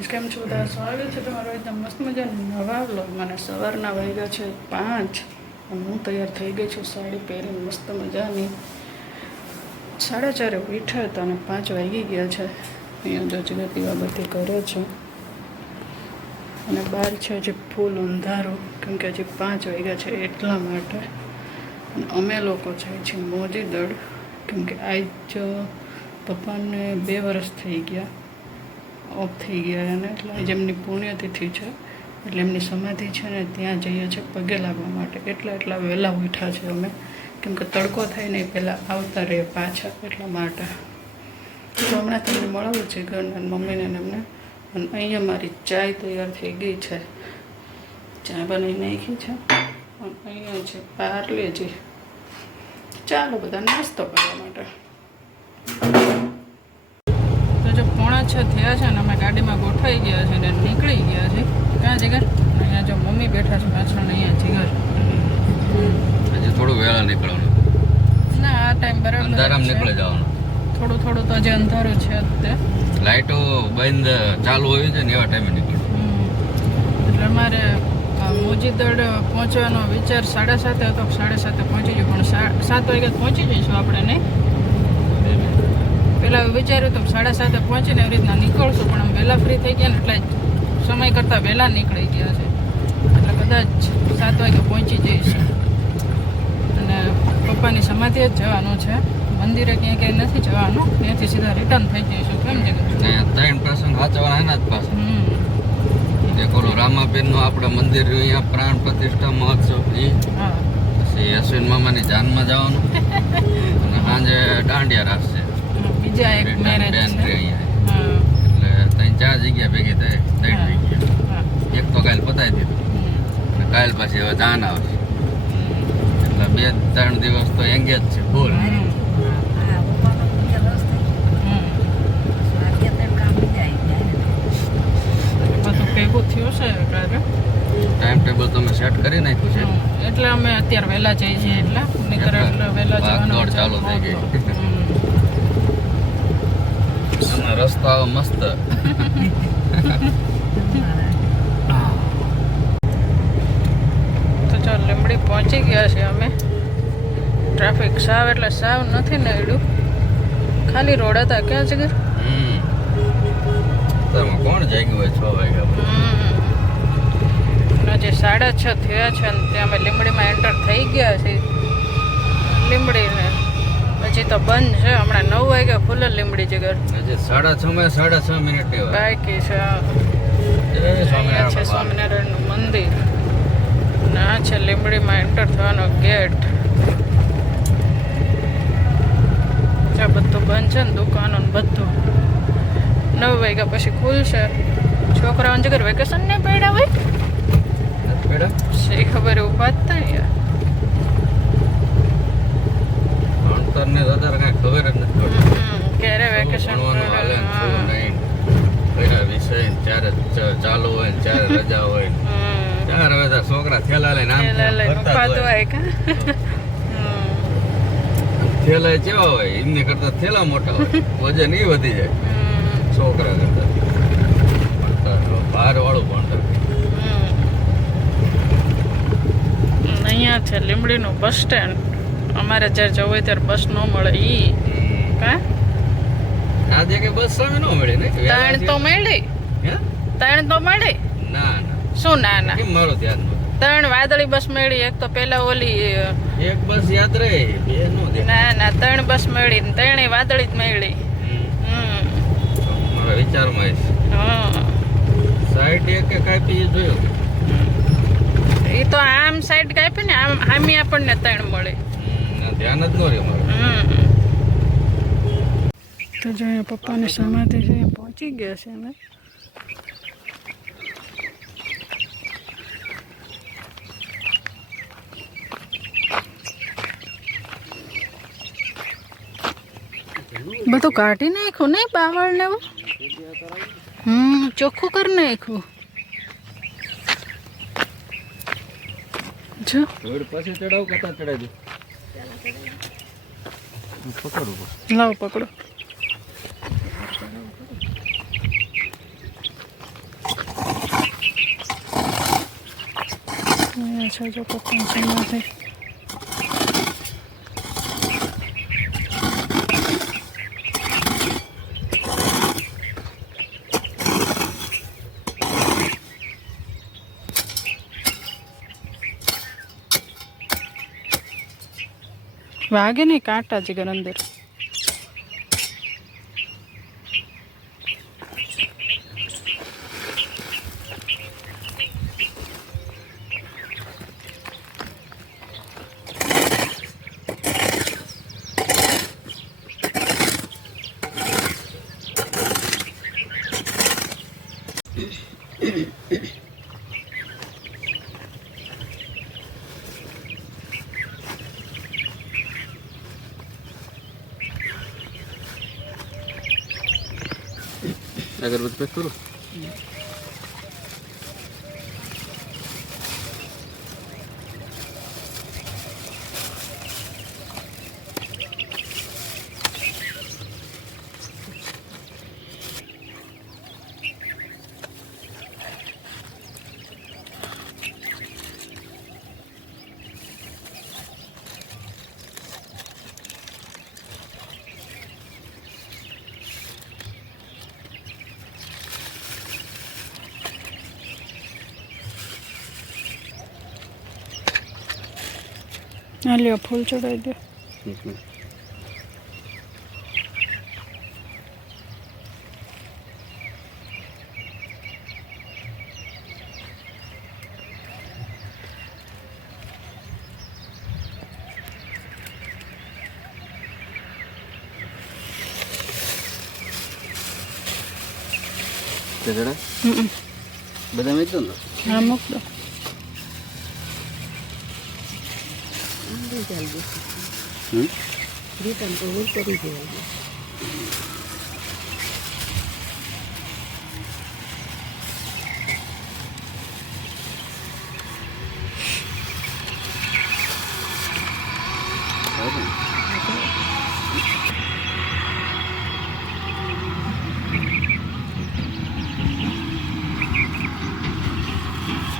Guys કેમ છો બધા? સ્વાગત છે તમારો એકદમ મસ્ત મજાના નવા વ્લોગમાં. મને સવારના વાગ્યા છે 5 અને હું તૈયાર થઈ ગઈ છું સાડી પહેરીને મસ્ત મજાની. 4:30 ઉઠ્યા હતા અને 5 વાગી ગયા છે. અહીંયા જો દીવા બધી કરે છે અને બહાર છે હજી ફૂલ અંધારું કેમ કે હજી 5 વાગ્યા છે એટલા માટે. અને અમે લોકો જાય છીએ મોજી દળ કેમ કે આજ પપ્પાને 2 વર્ષ થઈ ગયા ઓફ થઈ ગયા અને એટલે આજે એમની પુણ્યતિથિ છે એટલે એમની સમાધિ છે ને ત્યાં જઈએ છીએ પગે લાગવા માટે. એટલા વહેલા ઉઠ્યા છે અમે કેમ કે તડકો થાય ને પહેલાં આવતા રહે પાછા એટલા માટે. તો હમણાં તમને મળવું છે ઘરના મમ્મીને એમને. અને અહીંયા મારી ચાય તૈયાર થઈ ગઈ છે, ચા બનાવી નાખી છે અને અહીંયા છે પાર્લેજી. ચાલો બધા નાસ્તો કરવા માટે. જો 5:45 થયા છે ને અમે ગાડીમાં ગોઠવાઈ ગયા છે ને નીકળી ગયા છે. ક્યાં જીગર? અહીંયા જો મમ્મી બેઠા છે પાછળ. અહીંયા જીગર હજી થોડું વહેલા નીકળવાનું. ના આ ટાઈમ બરાબર અંધારામ નીકળી જવાનું. થોડું તો હજી અંધારું છે અત્યારે. લાઇટો બંધ ચાલુ હોય છે ને એવા ટાઈમે નીકળવું. એટલે અમારે મોજીદડ પહોંચવાનો વિચાર 7:30 હતો. 7:30 પહોંચી ગયો પણ 7 વાગે પહોંચી જઈશું આપણે નહીં. પહેલાં વિચાર્યું તો 7:30 પહોંચીને એવી રીતના નીકળશું પણ આમ વહેલા ફ્રી થઈ ગયા ને એટલે સમય કરતાં વહેલા નીકળી ગયા છે. એટલે કદાચ 7 વાગે પહોંચી જઈશું. અને પપ્પાની સમાધિએ જ જવાનું છે, મંદિરે ક્યાંય નથી જવાનું. ત્યાંથી સીધા રિટર્ન થઈ જઈશું. કેમ છે? 3 પ્રસંગ સાચવાના એના જ પાસે. એક ઓલું રામાબેનનું આપણે મંદિર અહીંયા પ્રાણ પ્રતિષ્ઠા મહોત્સવ એ, પછી અશ્વિન મામાની જાનમાં જવાનું અને સાંજે દાંડિયા રાસ છે. બીજા એક મેરેજ છે એટલે 3-4 જગ્યા ભેગી થાય. 3 જગ્યા એક તો કાલ પતાવી દીધું અને કાલ પછી હવે જાન આવશે એટલે 2-3 દિવસ તો એંગેજ છે બોલ. બધું ભેગું થયું છે ટાઈમ ટેબલ તમે સેટ કરી નાખ્યું છે એટલે અમે અત્યારે વહેલા જઈએ છીએ. એટલે નહીંતર એટલે વહેલા જવાનું ચાલુ થઈ ગઈ. અને રસ્તાઓ મસ્ત. તો ચાલ લીંબડી પહોંચી ગયા છે અમે. ટ્રાફિક સાવ એટલે સાવ નથી ને એડું, ખાલી રોડ હતા. ક્યાં છે ઘર? કોણ જાગ્યું હોય 6 વાગ્યા? હજી 6:30 થયા છે ને ત્યાં અમે લીંબડીમાં એન્ટર થઈ ગયા છે. લીંબડીને હજી તો બંધ છે. હમણાં 9 વાગ્યા ખુલે લીંબડી જગર. હજી 6:30 મિનિટ બાકી છે. અહીંયા છે સ્વામિનારાયણનું મંદિર અને આ છે લીંબડીમાં એન્ટર થવાનો ગેટ. ત્યાં બધું બંધ છે ને દુકાનો ને બધું. 9 વાગ્યા પછી ખુલશે. છોકરાઓને જગર વેકેશન નહીં પડ્યા હોય શી ખબર ઉભા જ થાય. ભણતરને તો અત્યારે કાંઈ ખબર જ નથી પડતી ક્યારે વેકેશન વિષય ત્યારે ચાલુ હોય ને ત્યારે રજા હોય ત્યારે હવે છોકરા થેલા લઈને થેલા કેવા હોય એમની કરતા થેલા મોટા હોય, વજન એ વધી જાય છોકરા કરતા. બહાર વાળું ભણતર. અહીંયા છે લીંબડીનું બસ સ્ટેન્ડ. અમારે જ્યારે જવું હોય ત્યારે બસ ન મળે. ઈ કા આજે કે બસ સામે ન મળે ને? 3 તો મળી. 3 તો મળી. ના શું ના કેમ મારું ધ્યાન? 3 વાદળી બસ મળી. એક તો પેલા ઓલી એક બસ યાદ રહે, બે નો દે. ના 3 બસ મળી ને 3 વાદળી જ મળી. મારા વિચારમાં સાઈડ એક કાપી જોયું. એ તો આમ સાઈડ કાપી ને આમ આમી આપણને 3 મળે. ધ્યાન જ ન રહે મારું. તો જો અહીંયા પપ્પાની સમાધિ છે, પહોંચી ગયા છે અમે. બધું કાઢી નાખ્યું નહીં બાવળ ને એવું. ચોખ્ખું કરી નાખ્યું. જો પછી ચડાવ કરતા ચડાવી દે. પકડો લાવો પકડો. છે જો પતંગમાંથી. વાગે નહીં કાંટા જીગર અંદર. અગરબત્તી પેક કરું. આ લ્યો ફૂલ ચડાવી દો. બધા મેં દો ને. હા મૂક દો. રિટર્ન તો હું કરી દેવાનું.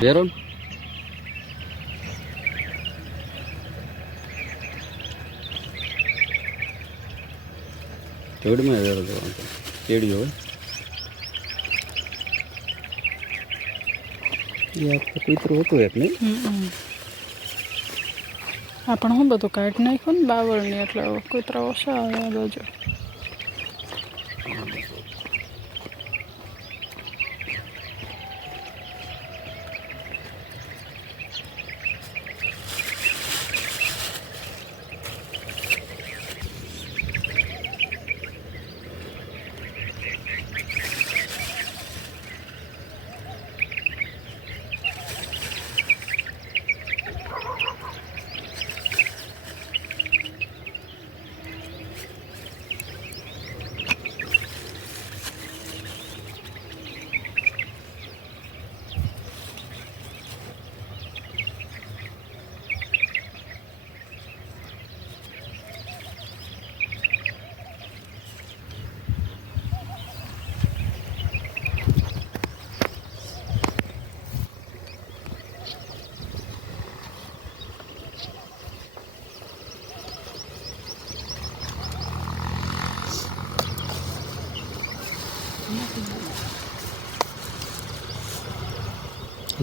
બેરો થોડીમાં વેરો દેવાનો કેડી હોય યાર કૂતરું હતું એક નહીં. આ પણ હું બધું કાઢી નાખ્યું ને બાવળની એટલે કૂતરા ઓછા આવે આ બાજુ.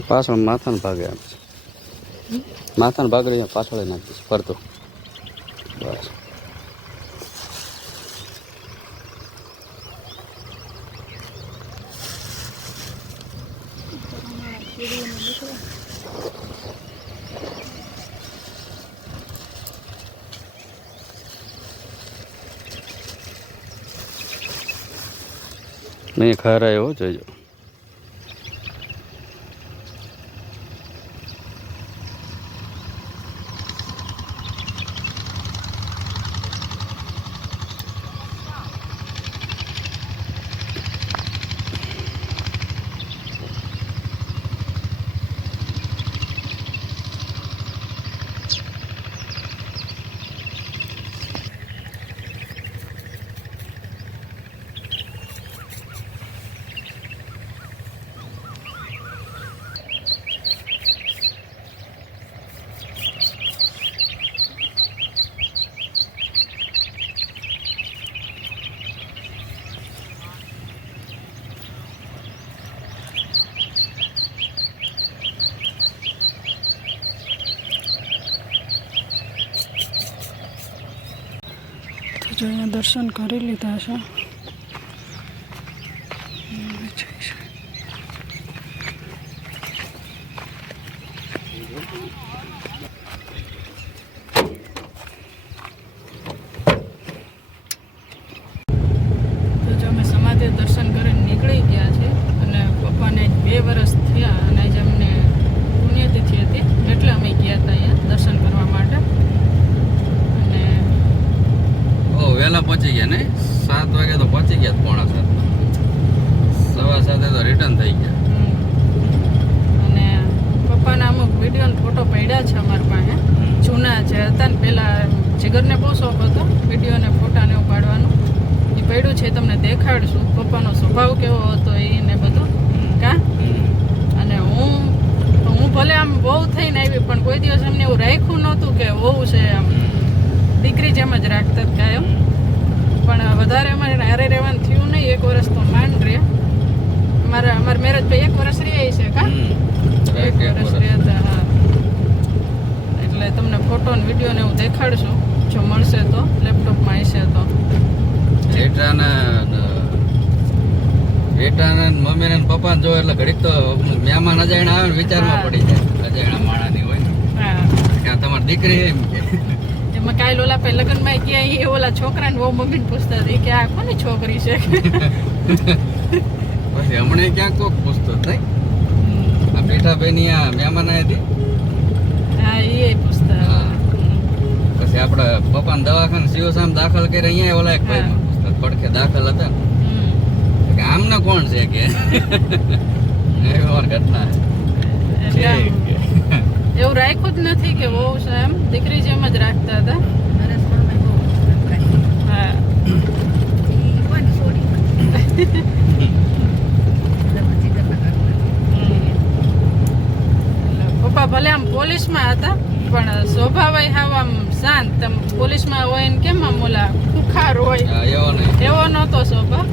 પાછળ માથાનો ભાગે આમ છે. માથાનો ભાગ અહીંયા પાછળ નાખીશ ફરતો બસ. નહીં ખરા એવો જોઈજો. દર્શન કરી લીધા છે. તો જો અમે સમાધિ દર્શન કરીને નીકળી ગયા છે અને પપ્પાને 2 વર્ષ થયા અને આજે અમને પુણ્યતિથિ હતી એટલે અમે ગયા હતા અહીંયા દર્શન કરવા માટે. અને વહેલા પહોંચી ગયા ને 7 વાગે તો પહોંચી ગયા, 6:45 7:15 તો રિટર્ન થઈ ગયા. અને પપ્પાના અમુક વિડીયો ફોટો પડ્યા છે અમારી પાસે, જૂના જે હતા ને પહેલાં જીગરને બહુ શોખ હતો વિડીયો ને ફોટાને એવું પાડવાનો. એ પડ્યું છે, તમને દેખાડશું પપ્પાનો સ્વભાવ કેવો હતો એને બધું કા. અને હું ભલે આમ બહુ થઈને આવી પણ કોઈ દિવસ અમને એવું રાખ્યું નહોતું કે વહુ છે આમ દીકરી જેમ જ રાખતા જ કાયમ. પણ વધારે અમારે હારે રહેવાનું થયું નહીં, 1 વર્ષ તો માંડ રહે. અમારા મેરેજ ભાઈ 1 વર્ષ રહ્યા છે કા, 1 વર્ષ રહ્યા હતા. હા, એટલે તમને ફોટો ને વિડીયો ને એવું દેખાડશું જો મળશે તો, લેપટોપમાં હશે તો. બેટાને મમ્મીને પપ્પાને જો એટલે ઘડીક તો મહેમાન અજાણ્યા આવે ને વિચારમાં પડી જાય, અજાણ્યા માણાની હોય ને કે તમારી દીકરી એમ કે. એમાં કાલે ઓલા પે લગ્નમાં ગયા એ ઓલા છોકરાને બહુ મમ્મીને પૂછતા હતી કે આ કોની છોકરી છે. પછી હમણાં ક્યાંક કોક પૂછતો થાય, આ બેઠા બેની આ મહેમાન આવી હતી. હા, એ પૂછતા. પછી આપડા પપ્પાને દવાખાને શિવસામ દાખલ કરી અહીંયા ઓલા એક ભાઈ પૂછતા પડખે દાખલ હતા ને, આમના કોણ છે કે ઘટના એવું રાખ્યું જ નથી કે બહુ છે એમ, દીકરી જેમ જ રાખતા હતા. હા, પપ્પા ભલે આમ પોલીસમાં હતા પણ સ્વભાવ હાવ આમ શાંત. પોલીસમાં હોય ને કેમ આમ ઓલા ખુખાર હોય એવો નહોતો સ્વભાવ,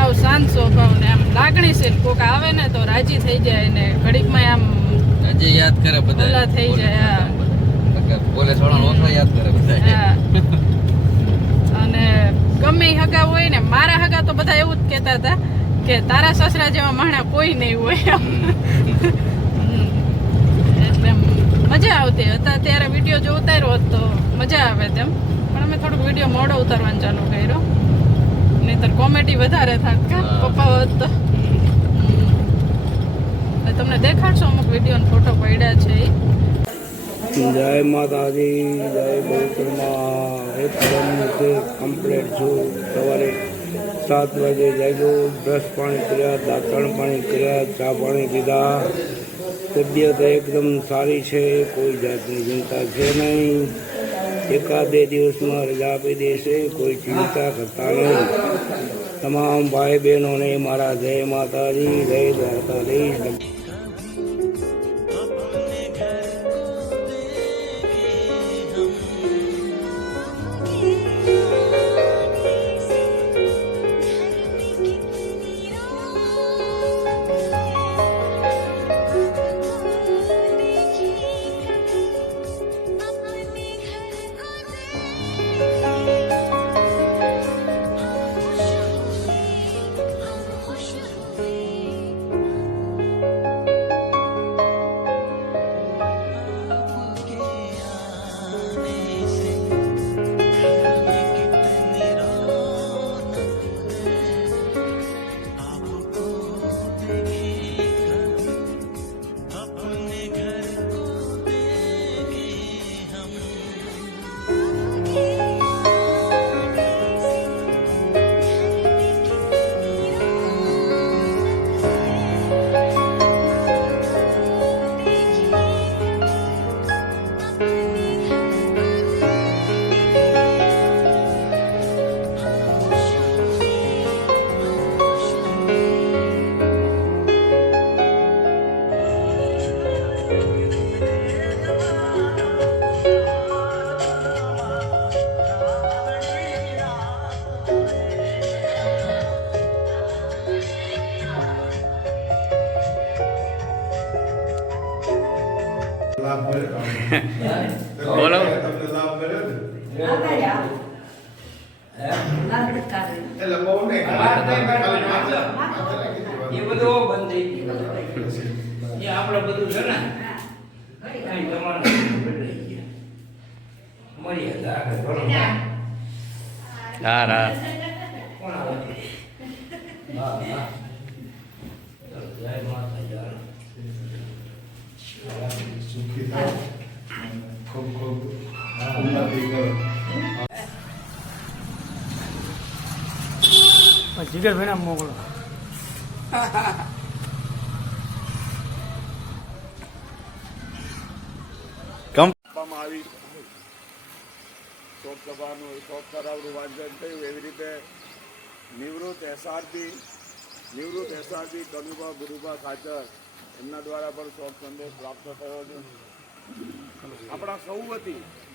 આવ શાંત સ્વભાવ ને આમ લાગણીશીલ. કોક આવે ને તો રાજી થઈ જાય ને ઘડીકમાં આમ હજી યાદ કરે બધા થઈ જાય. પોલીસ વાળા ઓછા યાદ કરે બધા. અને ગમે હગા હોય ને, મારા હગા તો બધા એવું જ કહેતા હતા કે તારા સસરા જેવા માણા કોઈ નહીં હોય. એટલે મજા આવતી હતા. ત્યારે વિડીયો જો ઉતાર્યો હોત તો મજા આવે તેમ, પણ અમે થોડુંક વિડીયો મોડો ઉતારવાનું ચાલુ કર્યો, નહીતર કોમેડી વધારે થાત કા પપ્પા હોત તો. તમને દેખાડશો અમુક વિડીયો ફોટો પડ્યા છે. જય માતાજી, જય બહુકરમાં. એકદમ કમ્પ્લીટ છું. સવારે 7 વાગે જાગ્યો, બ્રશ પાણી કર્યા, દાંતણ પાણી કર્યા, ચા પાણી પીધા. તબિયત એકદમ સારી છે, કોઈ જાતની ચિંતા છે નહીં. 1-2 દિવસમાં રજા આપી દેશે, કોઈ ચિંતા કરતા નહીં. તમામ ભાઈ બહેનોને મારા જય માતાજી, જય દ્વારકાધીશ. બોલો. એ બધું બંધ થઈ ગયું એ આપણે બધું છે ને કાંઈ જમાનો બદલાઈ ગયા મળીએ આગળ ભણો હા હા કોણ આવે હા હા ચાલો, જય માતા જય સુખી થાવ ખૂબ ખૂબ ઉન્નતિ કરો જીગરભાઈ ના મોકલો આપવામાં આવી શોક સભાનું શોક કરાવનું વાંચન થયું એવી રીતે નિવૃત્ત એસઆરબી કનુભા ગુરુભા ખાચર એમના દ્વારા પણ શોક સંદેશ પ્રાપ્ત થયો છે આપણા સૌ વતી